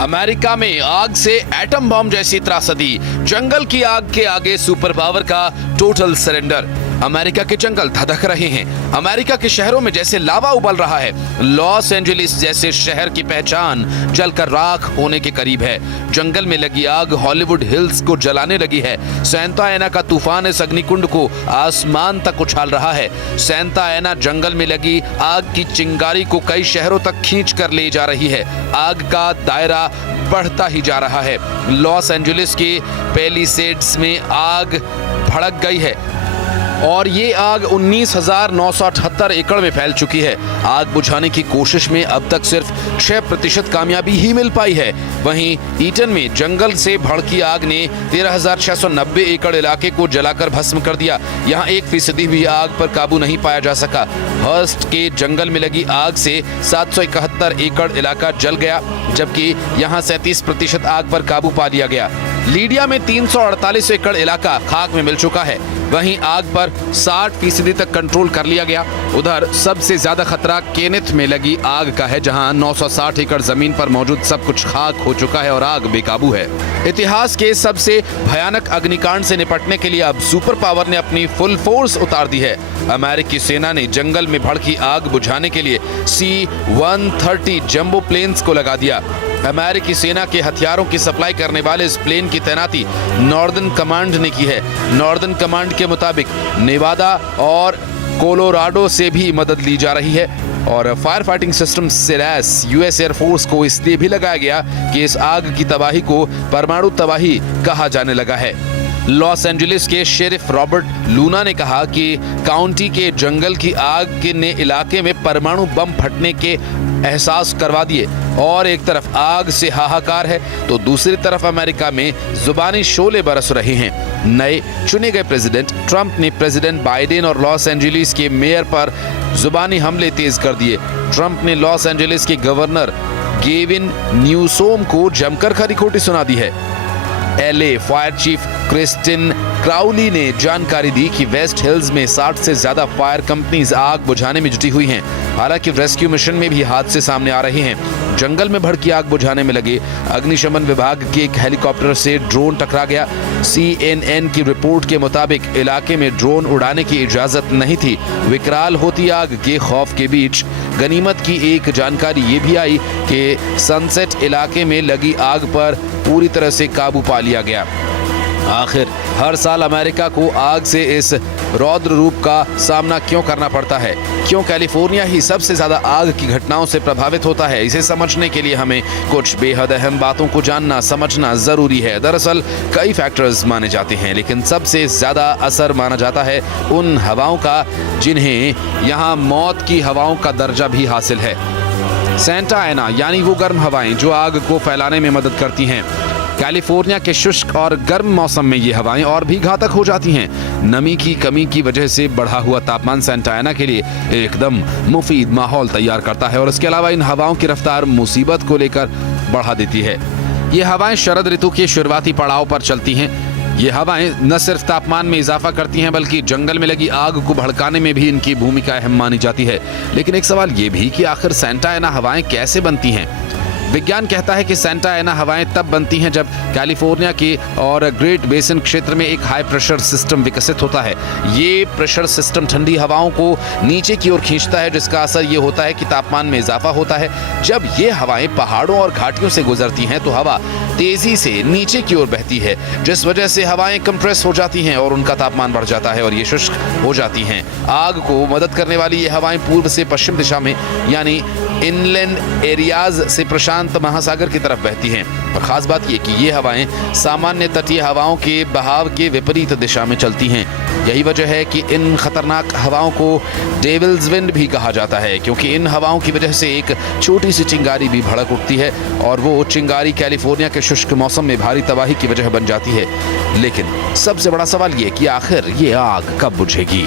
America में आग से एटम बम जैसी त्रासदी, जंगल की आग के आगे सुपर पावर का टोटल सरेंडर। अमेरिका के जंगल धधक रहे हैं। अमेरिका के शहरों में जैसे लावा उबल रहा है। लॉस एंजलिस जैसे शहर की पहचान जलकर राख होने के करीब है। जंगल में लगी आग हॉलीवुड हिल्स को जलाने लगी है। सैंटा एना का तूफान इस अग्निकुंड को आसमान तक उछाल रहा है। सैंटा एना जंगल में लगी आग की चिंगारी को कई शहरों तक खींच कर ले जा रही है। आग का दायरा बढ़ता ही जा रहा है। लॉस एंजलिस के पैलिसेड्स में आग भड़क गई है और ये आग 19,978 एकड़ में फैल चुकी है। आग बुझाने की कोशिश में अब तक सिर्फ 6% कामयाबी ही मिल पाई है। वहीं ईटन में जंगल से भड़की आग ने 13,690 एकड़ इलाके को जलाकर भस्म कर दिया। यहाँ 1% भी आग पर काबू नहीं पाया जा सका। हर्स्ट के जंगल में लगी आग से 771 एकड़ इलाका जल गया, जबकि यहाँ 37% आग पर काबू पा लिया गया। लीडिया में 348 एकड़ इलाका खाक में मिल चुका है। वहीं आग पर 60% तक कंट्रोल कर लिया गया। उधर सबसे ज्यादा खतरा केनेथ में लगी आग का है, जहां 960 एकड़ जमीन पर मौजूद सब कुछ खाक हो चुका है और आग बेकाबू है। इतिहास के सबसे भयानक अग्निकांड से निपटने के लिए अब सुपर पावर ने अपनी फुल फोर्स उतार दी है। अमेरिकी सेना ने जंगल में भड़की आग बुझाने के लिए C-130 जंबो प्लेन्स को लगा दिया। अमेरिकी सेना के हथियारों की सप्लाई करने वाले इस प्लेन की तैनाती नॉर्दर्न कमांड ने की है। नॉर्दर्न कमांड के मुताबिक नेवादा और कोलोराडो से भी मदद ली जा रही है और fire fighting system cirrus US air force को इसलिए भी लगाया गया कि इस आग की तबाही को परमाणु तबाही कहा जाने लगा है। लॉस एंजलिस के शेरिफ रॉबर्ट लूना ने कहा कि काउंटी के जंगल की आग ने इलाके में परमाणु बम फटने के एहसास करवा दिए और एक तरफ आग से हाहाकार है तो दूसरी तरफ अमेरिका में जुबानी शोले बरस रहे हैं। नए चुने गए प्रेसिडेंट ट्रंप ने प्रेसिडेंट बाइडेन और लॉस एंजलिस के मेयर पर जुबानी हमले तेज कर दिए। ट्रंप ने लॉस एंजलिस के गवर्नर गेविन न्यूसोम को जमकर खरी खोटी सुना दी है। LA fire chief Kristin Crowley ने जानकारी दी कि वेस्ट हिल्स में 60 से ज्यादा फायर कंपनीज आग बुझाने में जुटी हुई हैं। हालांकि रेस्क्यू मिशन में भी हादसे सामने आ रहे हैं। जंगल में भड़की आग बुझाने में लगे अग्निशमन विभाग के एक हेलीकॉप्टर से ड्रोन टकरा गया। CNN की रिपोर्ट के मुताबिक इलाके में ड्रोन उड़ाने की इजाजत नहीं थी। विकराल होती आग के खौफ के बीच गनीमत की एक जानकारी ये भी आई कि सनसेट इलाके में लगी आग पर पूरी तरह से काबू पा लिया गया। आखिर हर साल अमेरिका को आग से इस रौद्र रूप का सामना क्यों करना पड़ता है? क्यों कैलिफोर्निया ही सबसे ज्यादा आग की घटनाओं से प्रभावित होता है? इसे समझने के लिए हमें कुछ बेहद अहम बातों को जानना समझना जरूरी है। दरअसल कई फैक्टर्स माने जाते हैं, लेकिन सबसे ज्यादा असर माना जाता है उन हवाओं का जिन्हें यहाँ मौत की हवाओं का दर्जा भी हासिल है। सैंटा एना यानी वो गर्म हवाएं जो आग को फैलाने में मदद करती हैं। कैलिफोर्निया के शुष्क और गर्म मौसम में ये हवाएं और भी घातक हो जाती हैं। नमी की कमी की वजह से बढ़ा हुआ तापमान सैंटा एना के लिए एकदम मुफीद माहौल तैयार करता है और इसके अलावा इन हवाओं की रफ्तार मुसीबत को लेकर बढ़ा देती है। ये हवाएं शरद ऋतु के शुरुआती पड़ाव पर चलती हैं। ये हवाएं न सिर्फ तापमान में इजाफा करती हैं बल्कि जंगल में लगी आग को भड़काने में भी इनकी भूमिका अहम मानी जाती है। लेकिन एक सवाल ये भी कि आखिर सैंटा एना हवाएं कैसे बनती हैं? विज्ञान कहता है कि सैंटा एना हवाएं तब बनती हैं जब कैलिफोर्निया के और ग्रेट बेसिन क्षेत्र में एक हाई प्रेशर सिस्टम विकसित होता है। ये प्रेशर सिस्टम ठंडी हवाओं को नीचे की ओर खींचता है, जिसका असर ये होता है कि तापमान में इजाफा होता है। जब ये हवाएं पहाड़ों और घाटियों से गुजरती हैं तो हवा तेजी से नीचे की ओर बहती है, जिस वजह से हवाएं कंप्रेस हो जाती हैं और उनका तापमान बढ़ जाता है और ये शुष्क हो जाती हैं। आग को मदद करने वाली ये हवाएं पूर्व से पश्चिम दिशा में यानी इनलैंड एरियाज से प्रशांत महासागर की तरफ बहती हैं। और खास बात यह कि ये हवाएं सामान्य तटीय हवाओं के बहाव के विपरीत दिशा में चलती हैं। यही वजह है कि इन खतरनाक हवाओं को डेविल्स विंड भी कहा जाता है, क्योंकि इन हवाओं की वजह से एक छोटी सी चिंगारी भी भड़क उठती है और वो चिंगारी कैलिफोर्निया के शुष्क मौसम में भारी तबाही की वजह बन जाती है। लेकिन सबसे बड़ा सवाल ये कि आखिर ये आग कब बुझेगी?